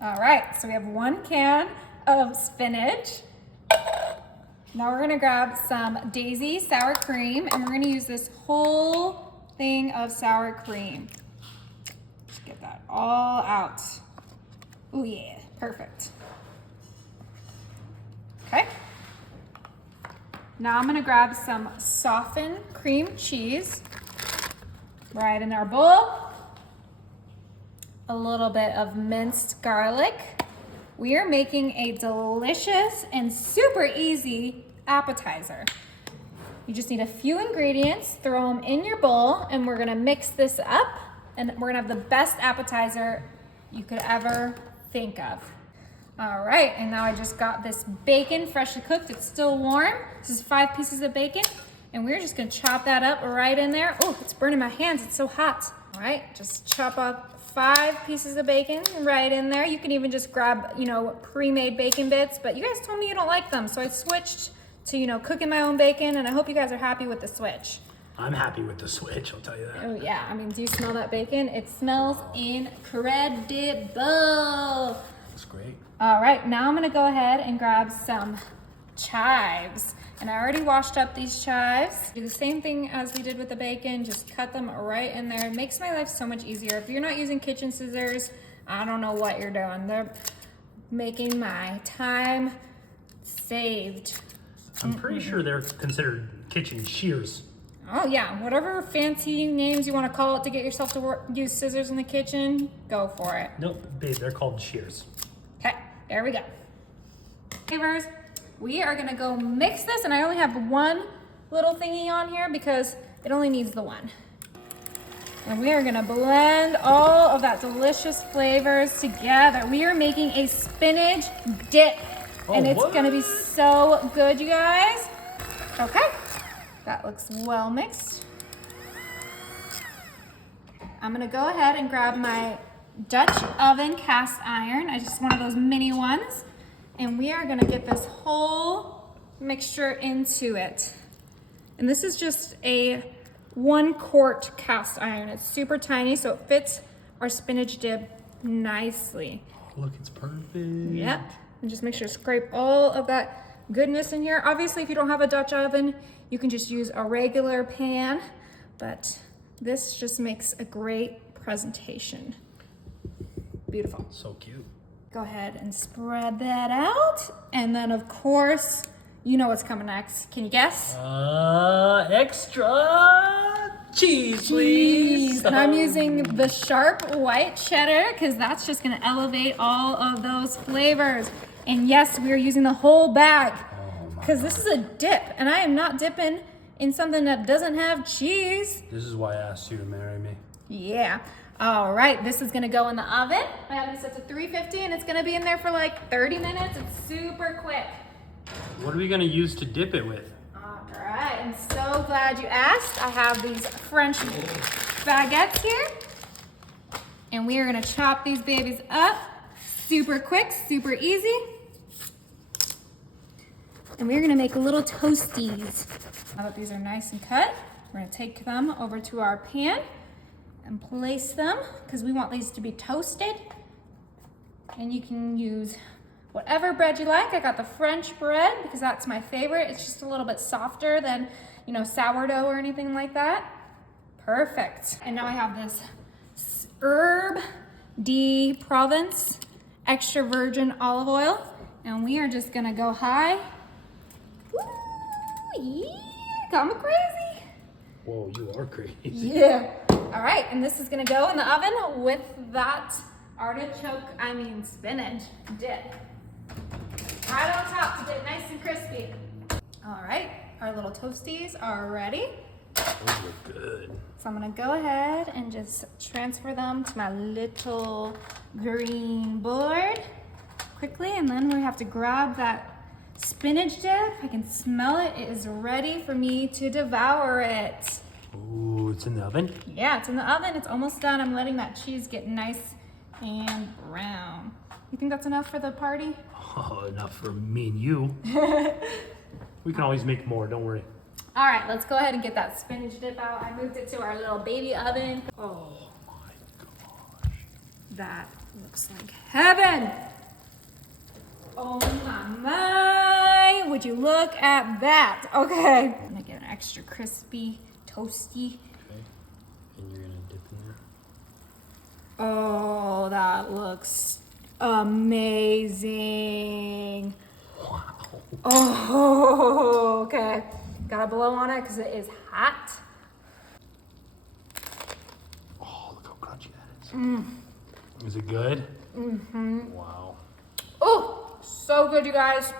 All right, so we have 1 can of spinach. Now we're gonna grab some Daisy sour cream and we're gonna use this whole thing of sour cream. Just get that all out. Oh yeah, perfect. Okay. Now I'm gonna grab some softened cream cheese right in our bowl. A little bit of minced garlic. We are making a delicious and super easy appetizer. You just need a few ingredients, throw them in your bowl, and we're gonna mix this up, and we're gonna have the best appetizer you could ever think of. All right, and now I just got this bacon freshly cooked. It's still warm. This is 5 pieces of bacon, and we're just gonna chop that up right in there. Oh, it's burning my hands, it's so hot. All right, just chop up 5 pieces of bacon right in there. You can even just grab, pre-made bacon bits, but you guys told me you don't like them, so I switched to, cooking my own bacon, and I hope you guys are happy with the switch. I'm happy with the switch, I'll tell you that. Oh yeah, I mean, do you smell that bacon? It smells incredible. That's great. All right, now I'm gonna go ahead and grab some chives. And I already washed up these chives. Do the same thing as we did with the bacon, just cut them right in there. It makes my life so much easier. If you're not using kitchen scissors, I don't know what you're doing. They're making my time saved. I'm pretty sure they're considered kitchen shears. Oh yeah, whatever fancy names you wanna call it to get yourself to use scissors in the kitchen, go for it. Nope, babe, they're called shears. Okay, there we go. Flavors. We are gonna go mix this, and I only have 1 little thingy on here because it only needs the 1. And we are gonna blend all of that delicious flavors together. We are making a spinach dip, and it's gonna be so good, you guys. Okay, that looks well mixed. I'm gonna go ahead and grab my Dutch oven cast iron. I just one of those mini ones. And we are gonna get this whole mixture into it. And this is just a 1-quart cast iron. It's super tiny, so it fits our spinach dip nicely. Oh, look, it's perfect. Yep, and just make sure to scrape all of that goodness in here. Obviously, if you don't have a Dutch oven, you can just use a regular pan, but this just makes a great presentation. Beautiful. So cute. Go ahead and spread that out. And then of course, you know what's coming next. Can you guess? Extra cheese, please. And I'm using the sharp white cheddar because that's just gonna elevate all of those flavors. And yes, we are using the whole bag because this is a dip, and I am not dipping in something that doesn't have cheese. This is why I asked you to marry me. Yeah. All right, this is gonna go in the oven. I have it set to 350 and it's gonna be in there for like 30 minutes. It's super quick. What are we gonna use to dip it with? All right, I'm so glad you asked. I have these French baguettes here. And we are gonna chop these babies up super quick, super easy. And we're gonna make little toasties. Now that these are nice and cut, we're gonna take them over to our pan and place them because we want these to be toasted. And you can use whatever bread you like. I got the French bread because that's my favorite. It's just a little bit softer than, sourdough or anything like that. Perfect. And now I have this Herb de Provence extra virgin olive oil, and we are just gonna go high. Woo, yeah, got me crazy. Whoa, you are crazy. Yeah. All right, and this is gonna go in the oven with that spinach dip. Right on top to get it nice and crispy. All right, our little toasties are ready. Those look good. So I'm gonna go ahead and just transfer them to my little green board quickly, and then we have to grab that spinach dip. I can smell it. It is ready for me to devour it. Ooh, it's in the oven? Yeah, it's in the oven. It's almost done. I'm letting that cheese get nice and brown. You think that's enough for the party? Oh, enough for me and you. We can always make more, don't worry. All right, let's go ahead and get that spinach dip out. I moved it to our little baby oven. Oh my gosh. That looks like heaven. Oh my, would you look at that? Okay. I'm gonna get an extra crispy, toasty. Okay. And you're gonna dip in there. Oh, that looks amazing. Wow. Oh, okay. Gotta blow on it because it is hot. Oh, look how crunchy that is. Is it good? Mm-hmm. Wow. Oh, so good, you guys.